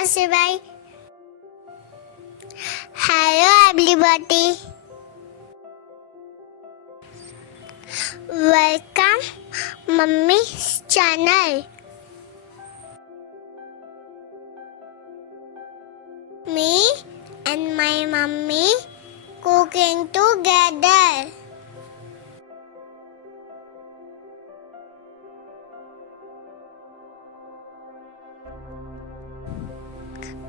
Namaste, bye. Hello, everybody. Welcome, Mummy's channel. Me and my mummy cooking together.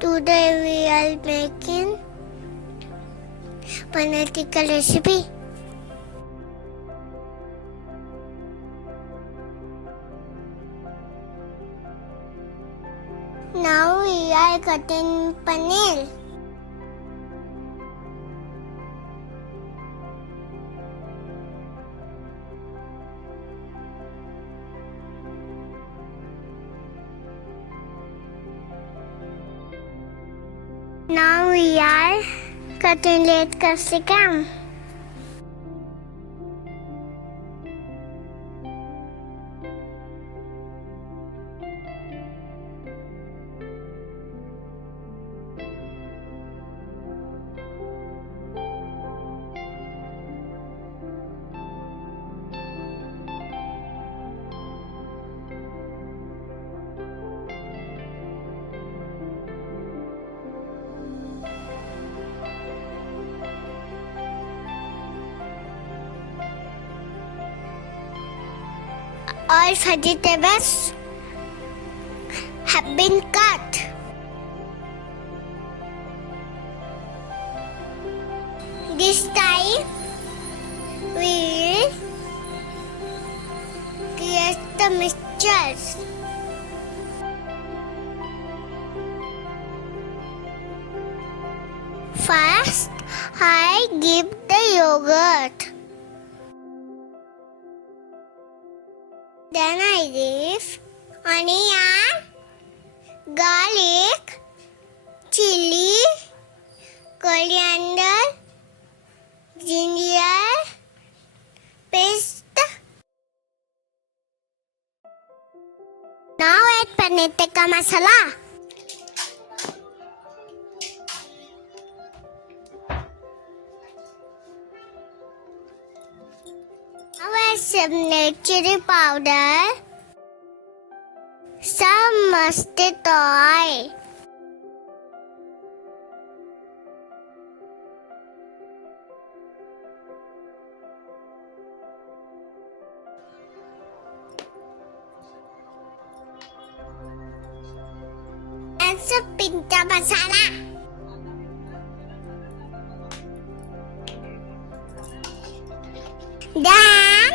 Today we are making paneer tikka recipe. Now we are cutting paneer. Now we are cutting red capsicum. All vegetables have been cut. This time we will create the mixtures. First, I give the yogurt. Then I give onion, garlic, chili, coriander, ginger, paste. Now add paneer tikka masala. Now add some red chili powder, some mustard oil, and some pinta masala. Then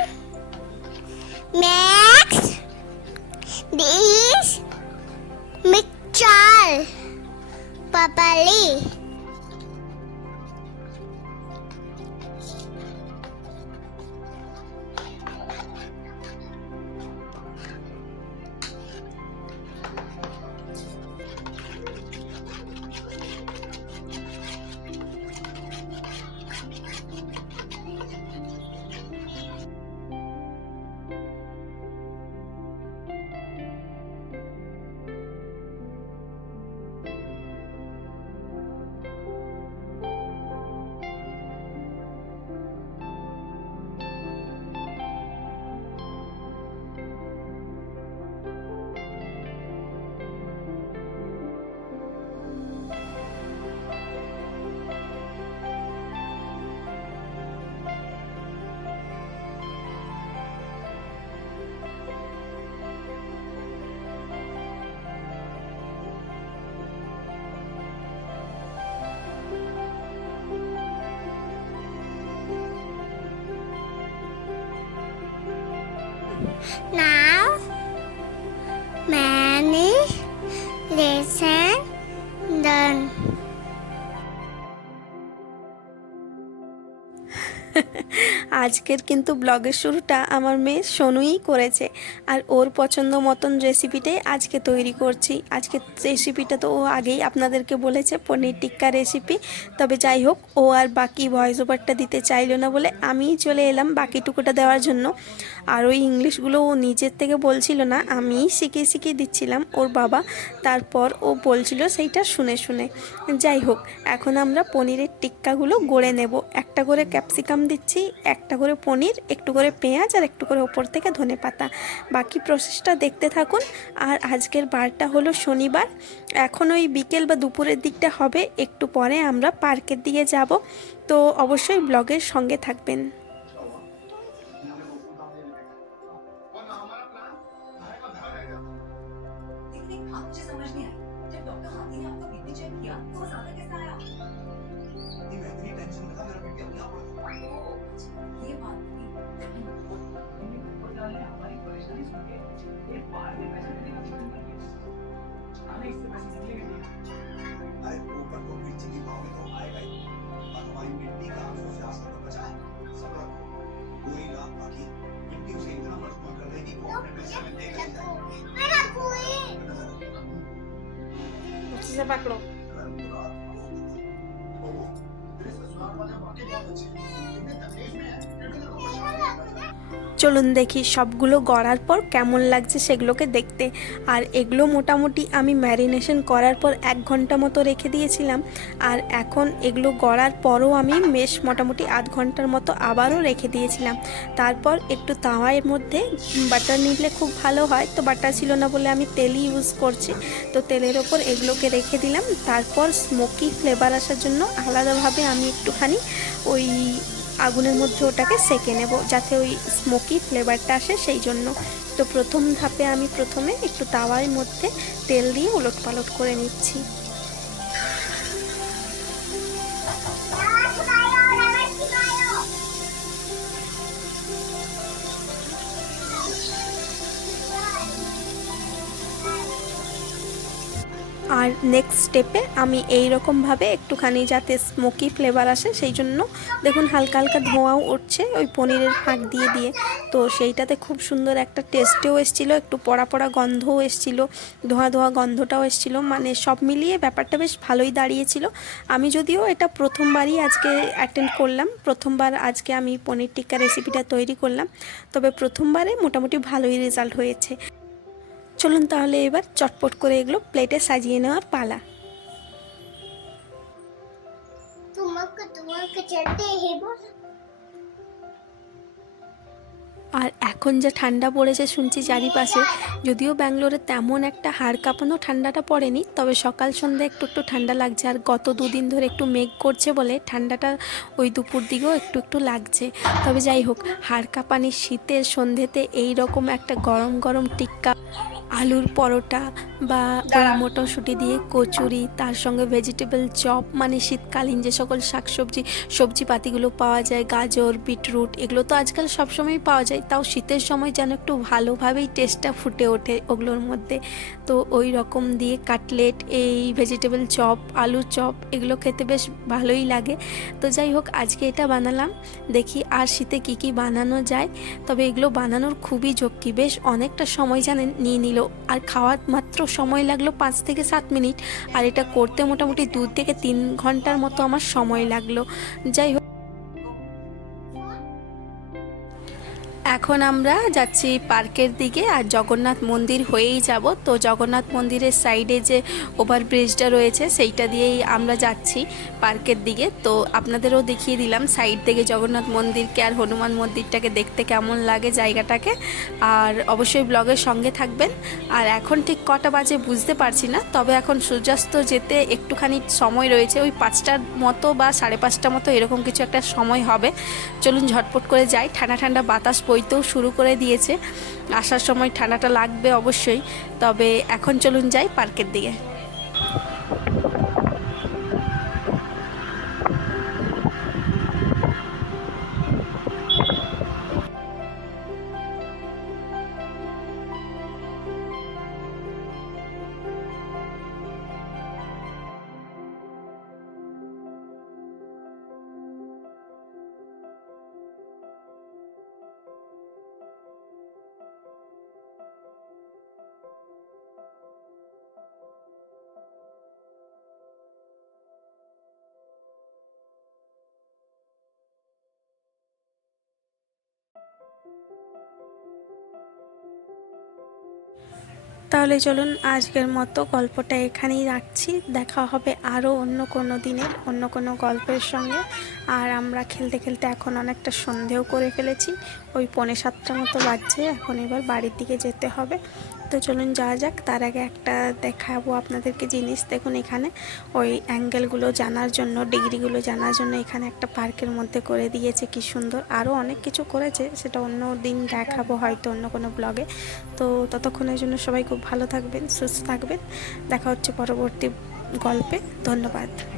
mix this mixture properly. Now, many lesson done. আজকের কিন্তু ব্লগের শুরুটা আমার মেয়ে সোনুই করেছে, আর ওর পছন্দ মতন রেসিপিটাই আজকে তৈরি করছি। আজকে রেসিপিটা তো ও আগেই আপনাদেরকে বলেছে, পনির টিক্কা রেসিপি। তবে যাই হোক, ও আর বাকি ভয়েস ওভারটা দিতে চাইলো না বলে আমিই চলে এলাম বাকিটুকুটা দেওয়ার জন্য। আর ওই ইংলিশগুলো ও নিজের থেকে বলছিল না, আমিই শিখিয়ে শিখিয়ে দিচ্ছিলাম ওর বাবা। তারপর ও বলছিল সেইটা শুনে শুনে। যাই হোক, এখন আমরা পনিরের টিক্কাগুলো গড়ে নেব। একটা করে ক্যাপসিকাম দিচ্ছি, একটা করে পনির, একটু করে পেঁয়াজ আর একটু করে ওপর থেকে ধনেপাতা। বাকি প্রসেসটা দেখতে থাকুন। আর আজকের বারটা হলো শনিবার। এখন ওই বিকেল বা দুপুরের দিকটা হবে, একটু পরে আমরা পার্কের দিকে যাব। তো অবশ্যই ব্লগের সঙ্গে থাকবেন। लेकिन एक बात मुझे समझ नहीं आई, जब डॉक्टर हाथी ने आपका बीपी चेक किया तो वो ज्यादा कैसे आया? ये मैं इतनी टेंशन में था, मेरा बीपी अपने आप बढ़ गया। ये बात थी। हमारी परेशानी सुन के ये बाहर में पैसे देने का प्लान कर लिया। हमें इससे पैसे निकलेंगे नहीं। अरे ऊपर को पीछे की भाव में तो आएगा ही, और हमारी मिट्टी का आंसू से आस्था तो बचा है। सब रखो, कोई रात बाकी मिट्टी उसे इतना मजबूत कर देगी कि वो अपने पैसे में देकर जाएगी। मेरा कोई से पकड़ो। চলুন দেখি সবগুলো গড়ার পর কেমন লাগছে সেগুলোকে দেখতে। আর এগুলো মোটামুটি আমি ম্যারিনেশন করার পর 1 ঘন্টা মতো রেখে দিয়েছিলাম। আর এখন এগুলো গড়ার পরও আমি বেশ মোটামুটি আধ ঘন্টার মতো আবারও রেখে দিয়েছিলাম। তারপর একটু তাওয়ার মধ্যে বাটার নিলে খুব ভালো হয়, তো বাটার ছিল না বলে আমি তেলই ইউজ করছি। তো তেলের ওপর এগুলোকে রেখে দিলাম। তারপর স্মোকি ফ্লেভার আসার জন্য আলাদাভাবে আমি একটুখানি ওই আগুনের মধ্যে ওটাকে সেঁকে নেব, যাতে ওই স্মোকি ফ্লেভারটা আসে সেই জন্য। তো প্রথম ধাপে আমি প্রথমে একটু তাওয়ার মধ্যে তেল দিয়ে উলট পালট করে নিচ্ছি। আর নেক্সট স্টেপে আমি এই রকমভাবে একটুখানি যাতে স্মোকি ফ্লেভার আসে সেই জন্য দেখুন হালকা হালকা ধোঁয়াও উঠছে ওই পনিরের ফাঁক দিয়ে দিয়ে। তো সেইটাতে খুব সুন্দর একটা টেস্টেও এসেছিলো, একটু পড়া পড়া গন্ধও এসেছিলো, ধোঁয়া ধোঁয়া গন্ধটাও এসেছিলো। মানে সব মিলিয়ে ব্যাপারটা বেশ ভালোই দাঁড়িয়েছিল। আমি যদিও এটা প্রথমবারই আজকে অ্যাটেন্ড করলাম, প্রথমবার আজকে আমি পনির টিক্কা রেসিপিটা তৈরি করলাম, তবে প্রথমবারে মোটামুটি ভালোই রেজাল্ট হয়েছে। চলুন তাহলে এবার চটপট করে এগুলো প্লেটে সাজিয়ে নেওয়ার পালা। তোমাকে চড়তে হে বল। আর এখন যা ঠান্ডা পড়েছে শুনছি চারিপাশে, যদিও ব্যাঙ্গালোরে তেমন একটা হাড় কাঁপানো ঠান্ডাটা পড়েনি, তবে সকাল সন্ধ্যা একটু একটু ঠান্ডা লাগছে। আর গত 2 দিন ধরে একটু মেঘ করছে বলে ঠান্ডাটা ওই দুপুর দিকেও একটু একটু লাগছে। তবে যাই হোক, হাড় কাঁপানি শীতের সন্ধ্যেতে এই রকম একটা গরম গরম টিক্কা, আলুর পরোটা বা ওই মটরশুঁটি দিয়ে কচুরি, তার সঙ্গে ভেজিটেবল চপ, মানে শীতকালীন যে সকল সবজিপাতিগুলো পাওয়া যায়, গাজর, বিটরুট, এগুলো তো আজকাল সবসময় পাওয়া যায়, তাও শীতের সময় যেন একটু ভালোভাবেই টেস্টটা ফুটে ওঠে ওগুলোর মধ্যে। তো ওই রকম দিয়ে কাটলেট, এই ভেজিটেবল চপ, আলুর চপ, এগুলো খেতে বেশ ভালোই লাগে। তো যাই হোক, আজকে এটা বানালাম, দেখি আর শীতে কী কী বানানো যায়। তবে এগুলো বানানোর খুবই ঝক্কি, বেশ অনেকটা সময় জানেন নিয়ে নিল। আর খাওয়ার মাত্র সময় লাগলো 5 থেকে 7 মিনিট, আর এটা করতে মোটামুটি 2 থেকে 3 ঘন্টার মতো আমার সময় লাগলো। যাই হোক, এখন আমরা যাচ্ছি পার্কের দিকে, আর জগন্নাথ মন্দির হয়েই যাব। তো জগন্নাথ মন্দিরের সাইডে যে ওভারব্রিজটা রয়েছে সেইটা দিয়েই আমরা যাচ্ছি পার্কের দিকে। তো আপনাদেরও দেখিয়ে দিলাম সাইড থেকে জগন্নাথ মন্দিরকে আর হনুমান মন্দিরটাকে দেখতে কেমন লাগে জায়গাটাকে। আর অবশ্যই ব্লগের সঙ্গে থাকবেন। আর এখন ঠিক কটা বাজে বুঝতে পারছি না, তবে এখন সূর্যাস্ত যেতে একটুখানি সময় রয়েছে, ওই 5টার মতো বা 5:30 মতো এরকম কিছু একটা সময় হবে। চলুন ঝটপট করে যাই। ঠান্ডা ঠান্ডা বাতাস বইতেও শুরু করে দিয়েছে, আসার সময় ঠান্ডাটা লাগবে অবশ্যই। তবে এখন চলুন যাই পার্কের দিকে। তাহলে চলুন আজকের মতো গল্পটা এখানেই রাখছি। দেখা হবে আরও অন্য কোনো দিনের অন্য কোনো গল্পের সঙ্গে। আর আমরা খেলতে খেলতে এখন অনেকটা সন্ধেও করে ফেলেছি, ওই 6:45 মতো বাজছে। এখন এবার বাড়ির দিকে যেতে হবে। তো চলুন যাওয়া যাক। তার আগে একটা দেখাবো আপনাদেরকে জিনিস। দেখুন এখানে ওই অ্যাঙ্গেলগুলো জানার জন্য, ডিগ্রিগুলো জানার জন্য এখানে একটা পার্কের মধ্যে করে দিয়েছে, কি সুন্দর। আরও অনেক কিছু করেছে, সেটা অন্য দিন দেখাবো হয়তো অন্য কোনো ব্লগে। তো ততক্ষণের জন্য সবাই খুব ভালো থাকবেন, সুস্থ থাকবেন। দেখা হচ্ছে পরবর্তী গল্পে। ধন্যবাদ।